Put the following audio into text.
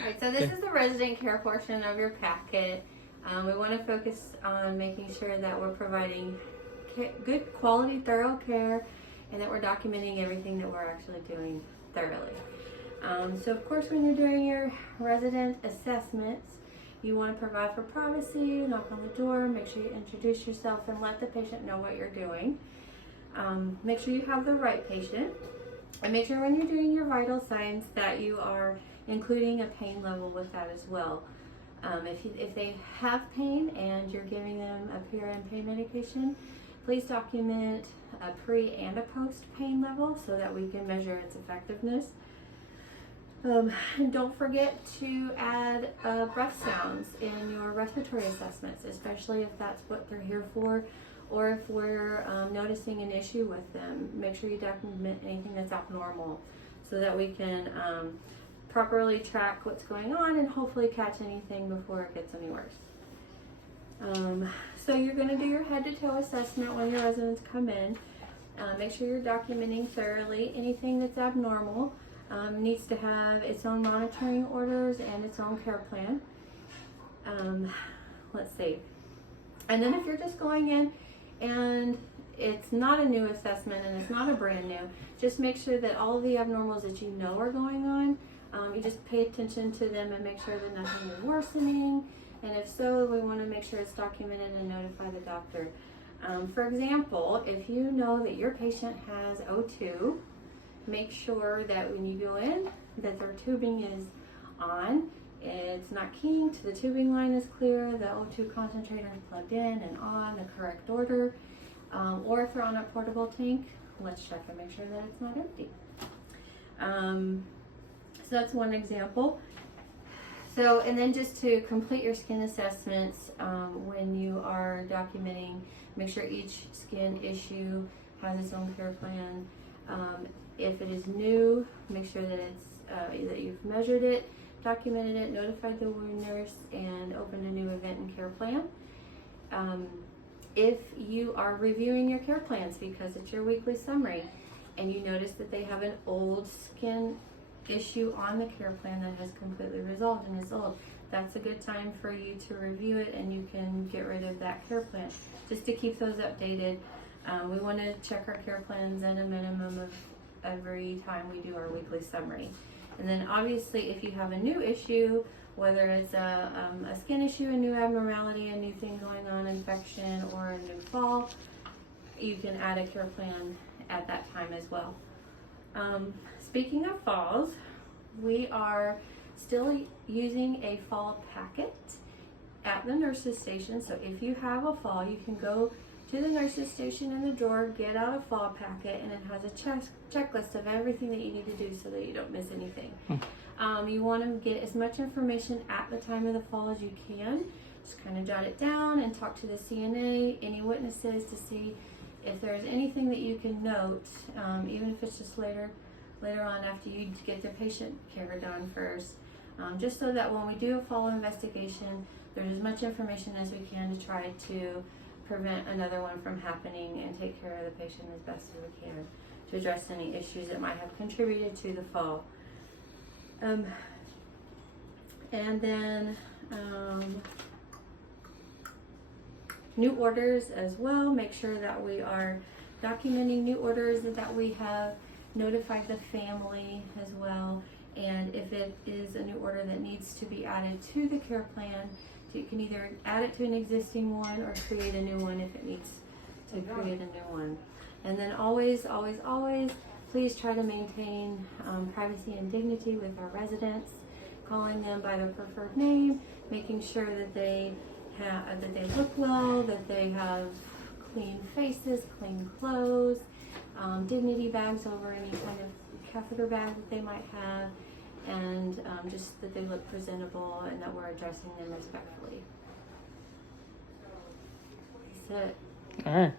Alright, so this is the resident care portion of your packet. We want to focus on making sure that we're providing good quality, thorough care, and that we're documenting everything that we're actually doing thoroughly. So of course, when you're doing your resident assessments, you want to provide for privacy, knock on the door, make sure you introduce yourself and let the patient know what you're doing. Make sure you have the right patient, and make sure when you're doing your vital signs that you are including a pain level with that as well. If they have pain and you're giving them a PRN pain medication, please document a pre and a post pain level so that we can measure its effectiveness. And don't forget to add breath sounds in your respiratory assessments, especially if that's what they're here for, or if we're noticing an issue with them. Make sure you document anything that's abnormal so that we can properly track what's going on and hopefully catch anything before it gets any worse. So you're going to do your head to toe assessment when your residents come in. Make sure you're documenting thoroughly anything that's abnormal. Needs to have its own monitoring orders and its own care plan. Let's see. And then if you're just going in and it's not a new assessment and it's not a brand new, just make sure that all of the abnormals that you know are going on, you just pay attention to them and make sure that nothing is worsening. And if so, we want to make sure it's documented and notify the doctor. For example, if you know that your patient has O2, make sure that when you go in, that their tubing is on, it's not keying to the tubing line is clear, the O2 concentrator is plugged in and on the correct order, or if they're on a portable tank, let's check and make sure that it's not empty. So that's one example. So, and then just to complete your skin assessments, when you are documenting, make sure each skin issue has its own care plan. If it is new, make sure that it's that you've measured it, documented it, notified the wound nurse, and opened a new event and care plan. If you are reviewing your care plans because it's your weekly summary and you notice that they have an old skin issue on the care plan that has completely resolved and is old, that's a good time for you to review it and you can get rid of that care plan just to keep those updated. We want to check our care plans at a minimum of every time we do our weekly summary. And then obviously if you have a new issue, whether it's a skin issue, a new abnormality, a new thing going on, infection, or a new fall, you can add a care plan at that time as well. Speaking of falls, we are still using a fall packet at the nurse's station. So if you have a fall, you can go to the nurse's station in the drawer, get out a fall packet, and it has a checklist of everything that you need to do so that you don't miss anything. You want to get as much information at the time of the fall as you can. Just kind of jot it down and talk to the CNA, any witnesses, to see if there's anything that you can note, even if it's just later on after you get the patient care done first, just so that when we do a fall investigation, there's as much information as we can to try to prevent another one from happening and take care of the patient as best as we can to address any issues that might have contributed to the fall. And then new orders as well. Make sure that we are documenting new orders and that we have notified the family as well. And if it is a new order that needs to be added to the care plan, you can either add it to an existing one or create a new one if it needs to create a new one. And then always, always, always, please try to maintain privacy and dignity with our residents, calling them by their preferred name, making sure that they look well, that they have clean faces, clean clothes, dignity bags over any kind of catheter bag that they might have, and just that they look presentable and that we're addressing them respectfully. That's it. All right.